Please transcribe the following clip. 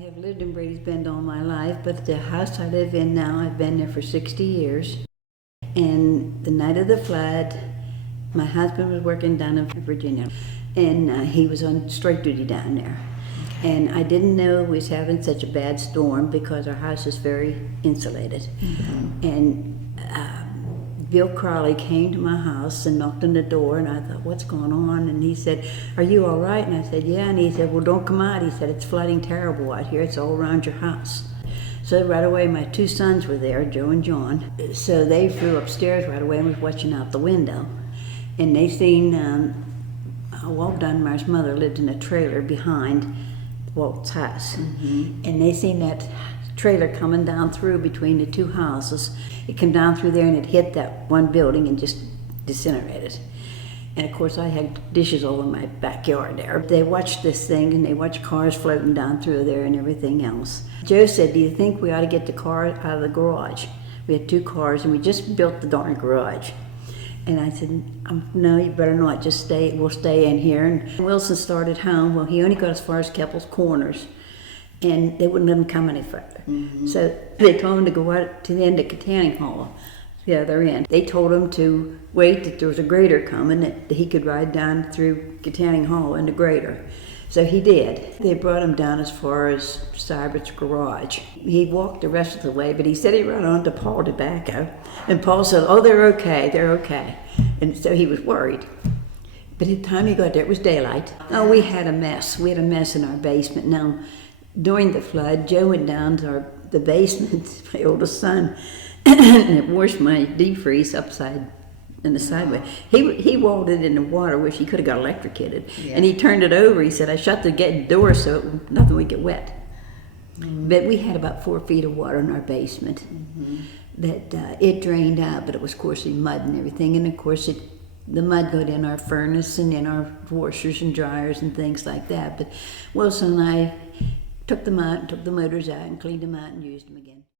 I have lived in Brady's Bend all my life, but the house I live in now, I've been there for 60 years. And the night of the flood, my husband was working down in Virginia, and he was on strike duty down there. And I didn't know we was having such a bad storm because our house is very insulated. And Bill Crowley came to my house and knocked on the door, and I thought, what's going on? And he said, are you all right? And I said, yeah. And he said, well, don't come out. He said, it's flooding terrible out here. It's all around your house. So right away, my two sons were there, Joe and John. So they flew upstairs right away and was watching out the window. And they seen Walt Dunbar's mother lived in a trailer behind Walt's house. And they seen that trailer coming down through between the two houses. It came down through there and it hit that one building and just disintegrated. And of course I had dishes all in my backyard there. They watched this thing and they watched cars floating down through there and everything else. Joe said, do you think we ought to get the car out of the garage? We had two cars and we just built the darn garage. And I said, no, you better not, just stay, we'll stay in here. And Wilson started home. Well, he only got as far as Keppel's Corners, and they wouldn't let him come any further. So they told him to go out to the end of Cathering Hall, the other end. They told him to wait, that there was a grader coming, that he could ride down through Cathering Hall in the grader. So he did. They brought him down as far as Sybert's garage. He walked the rest of the way, but he said he ran on to Paul Tobacco, and Paul said, oh, they're okay. And so he was worried. But at the time he got there, it was daylight. Oh, we had a mess. We had a mess in our basement. Now, during the flood, Joe went down to the basement, my oldest son, and it washed my deep freeze upside in the sideway. He walled it in the water, which he could have got electrocuted. And he turned it over. He said, I shut the door so nothing would get wet. But we had about 4 feet of water in our basement. That it drained out, but it was, of course, in mud and everything. And of course, the mud got in our furnace and in our washers and dryers and things like that. But Wilson and I took them out and took the motors out and cleaned them out and used them again.